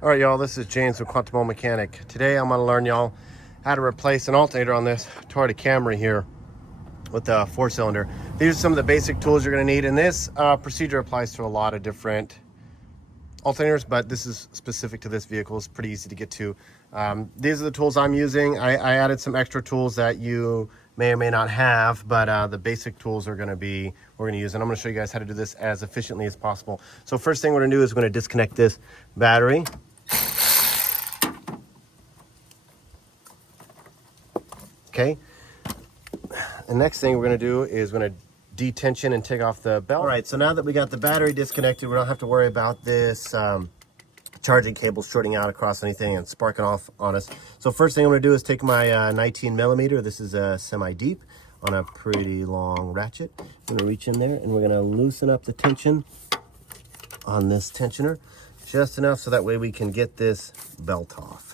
All right, y'all, this is James with Quantum Mechanic. Today I'm going to learn y'all how to replace an alternator on this Toyota Camry here with the 4-cylinder. These are some of the basic tools you're going to need, and this procedure applies to a lot of different alternators, but this is specific to this vehicle. It's pretty easy to get to. These are the tools I'm using. I added some extra tools that you may or may not have, but the basic tools are going to be we're going to use, and I'm going to show you guys how to do this as efficiently as possible. So first thing we're going to do is we're going to disconnect this battery. Okay, the next thing we're going to do is we're going to detension and take off the belt. All right, so now that we got the battery disconnected, we don't have to worry about this charging cable shorting out across anything and sparking off on us. So first thing I'm going to do is take my 19 millimeter. This is a semi-deep on a pretty long ratchet. I'm going to reach in there and we're going to loosen up the tension on this tensioner just enough so that way we can get this belt off.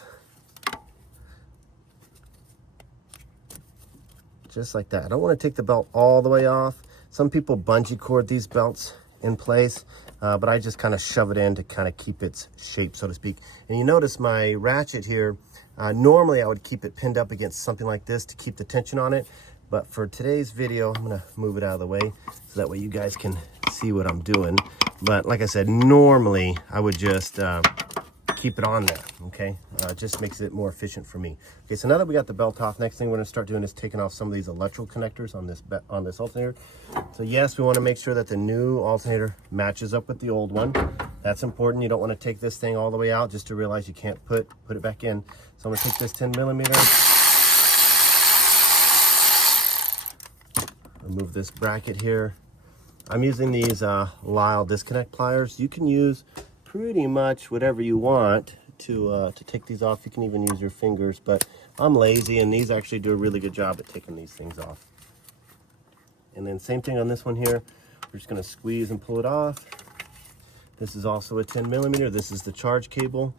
Just like that. I don't want to take the belt all the way off. Some people bungee cord these belts in place, but I just kind of shove it in to kind of keep its shape, so to speak. And you notice my ratchet here, normally I would keep it pinned up against something like this to keep the tension on it, but for today's video, I'm gonna move it out of the way so that way you guys can see what I'm doing. But like I said, normally I would just keep it on there, okay? It just makes it more efficient for me. Okay, so now that we got the belt off, next thing we're gonna start doing is taking off some of these electrical connectors on this alternator. So yes, we wanna make sure that the new alternator matches up with the old one. That's important. You don't wanna take this thing all the way out just to realize you can't put it back in. So I'm gonna take this 10 millimeter, remove this bracket here. I'm using these Lyle disconnect pliers. You can use pretty much whatever you want to take these off. You can even use your fingers, but I'm lazy and these actually do a really good job at taking these things off. And then same thing on this one here. We're just gonna squeeze and pull it off. This is also a 10 millimeter. This is the charge cable.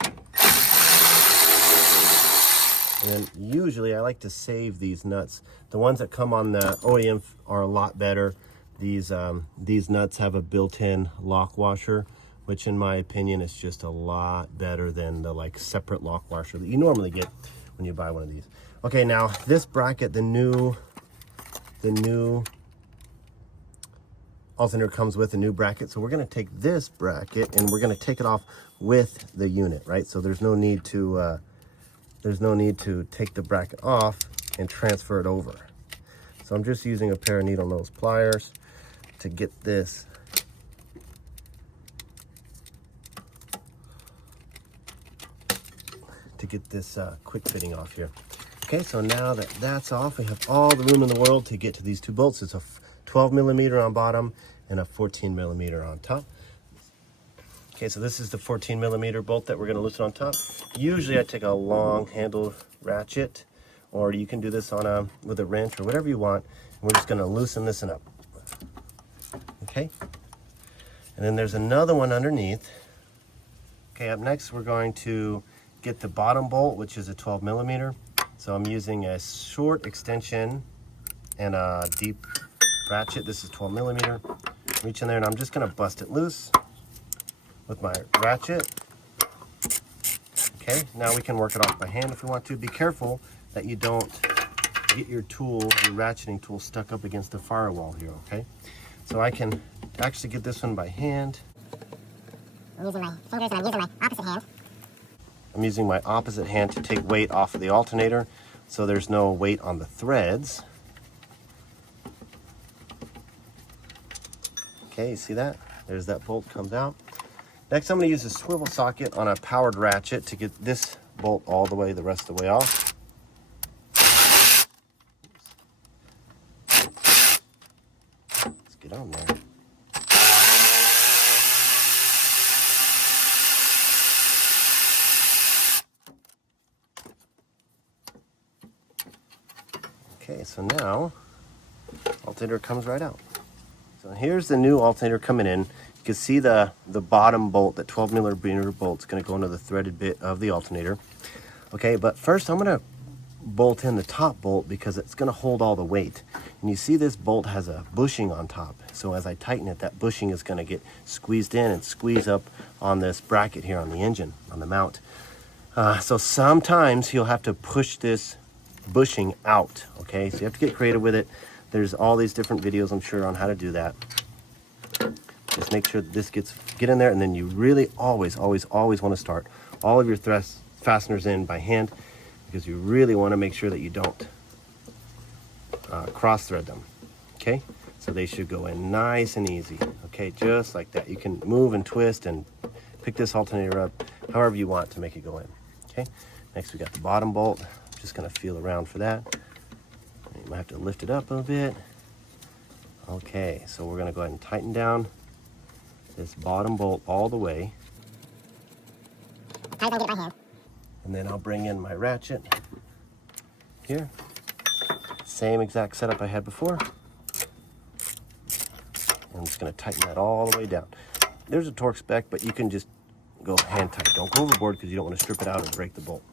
And usually I like to save these nuts. The ones that come on the OEM are a lot better. These nuts have a built-in lock washer, which in my opinion is just a lot better than the like separate lock washer that you normally get when you buy one of these. Okay, now this bracket, the new alternator comes with a new bracket. So we're gonna take this bracket and we're gonna take it off with the unit, right? So there's no need to take the bracket off and transfer it over. So I'm just using a pair of needle nose pliers to get this quick fitting off here. Okay, so now that that's off, we have all the room in the world to get to these two bolts. It's a 12 millimeter on bottom and a 14 millimeter on top. Okay, so this is the 14 millimeter bolt that we're going to loosen on top. Usually I take a long handle ratchet, or you can do this on with a wrench or whatever you want. And we're just going to loosen this up. Okay, and then there's another one underneath. Okay, up next we're going to get the bottom bolt, which is a 12 millimeter. So I'm using a short extension and a deep ratchet. This is 12 millimeter. Reach in there and I'm just gonna bust it loose with my ratchet. Okay, now we can work it off by hand if we want to. Be careful that you don't get your tool, your ratcheting tool, stuck up against the firewall here, okay? So I can actually get this one by hand. I'm using my fingers and I'm using my opposite hand. I'm using my opposite hand to take weight off of the alternator so there's no weight on the threads. Okay, you see that? There's that bolt comes out. Next, I'm going to use a swivel socket on a powered ratchet to get this bolt all the rest of the way off. Let's get on there. Okay, so now alternator comes right out. So here's the new alternator coming in. You can see the bottom bolt, that 12 millimeter bolt, is going to go into the threaded bit of the alternator. Okay, but first I'm going to bolt in the top bolt because it's going to hold all the weight. And you see this bolt has a bushing on top. So as I tighten it, that bushing is going to get squeezed in and squeeze up on this bracket here on the engine, on the mount. So sometimes you'll have to push this bushing out, okay? So you have to get creative with it. There's all these different videos, I'm sure, on how to do that. Just make sure that this get in there, and then you really always want to start all of your fasteners in by hand, because you really want to make sure that you don't cross thread them, okay? So they should go in nice and easy, okay? Just like that. You can move and twist and pick this alternator up however you want to make it go in, okay? Next we got the bottom bolt. I'm just gonna feel around for that. You might have to lift it up a bit. Okay, so we're gonna go ahead and tighten down this bottom bolt all the way. Try to get it by hand. And then I'll bring in my ratchet here. Same exact setup I had before. I'm just going to tighten that all the way down. There's a torque spec, but you can just go hand tight. Don't go overboard because you don't want to strip it out and break the bolt.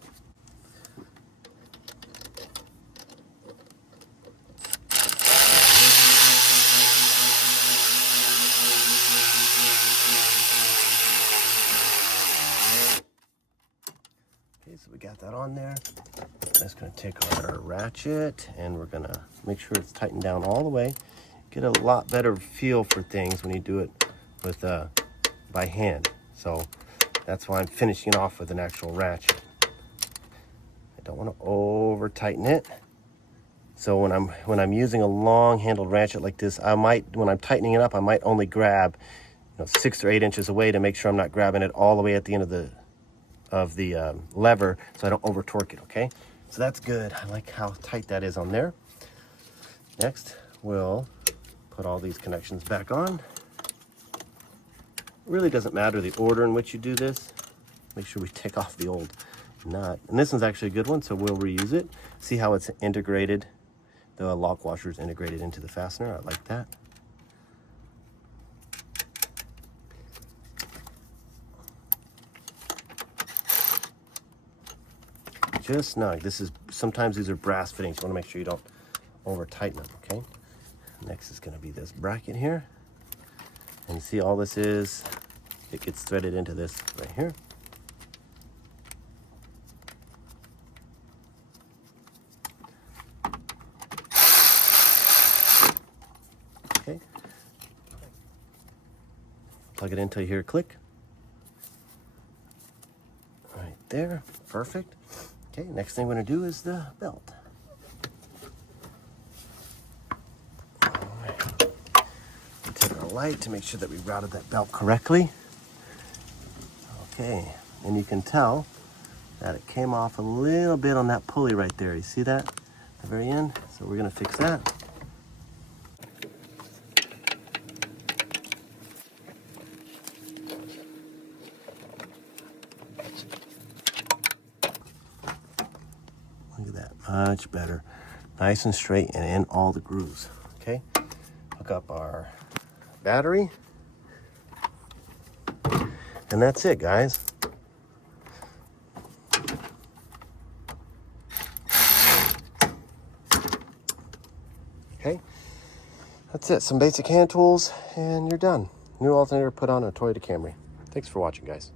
Okay, so we got that on there. That's going to take our ratchet, and we're going to make sure it's tightened down all the way. Get a lot better feel for things when you do it with by hand. So that's why I'm finishing off with an actual ratchet. I don't want to over tighten it. So when I'm using a long handled ratchet like this, I might, when I'm tightening it up, I might only grab 6 or 8 inches away to make sure I'm not grabbing it all the way at the end of the lever, so I don't over torque it, okay? So that's good. I like how tight that is on there. Next, we'll put all these connections back on. It really doesn't matter the order in which you do this. Make sure we take off the old nut. And this one's actually a good one, so we'll reuse it. See how it's integrated? The lock washer is integrated into the fastener. I like that. Just snug. Sometimes these are brass fittings. You want to make sure you don't over tighten them, okay? Next is going to be this bracket here. And you see all this is, it gets threaded into this right here. Okay. Plug it in until you hear a click. Right there. Perfect. Okay, next thing we're going to do is the belt. All right. We'll take our light to make sure that we routed that belt correctly. Okay, and you can tell that it came off a little bit on that pulley right there. You see that at the very end? So we're going to fix that. Look at that, much better. Nice and straight and in all the grooves, okay? Hook up our battery. And that's it, guys. Okay, that's it. Some basic hand tools and you're done. New alternator put on a Toyota Camry. Thanks for watching, guys.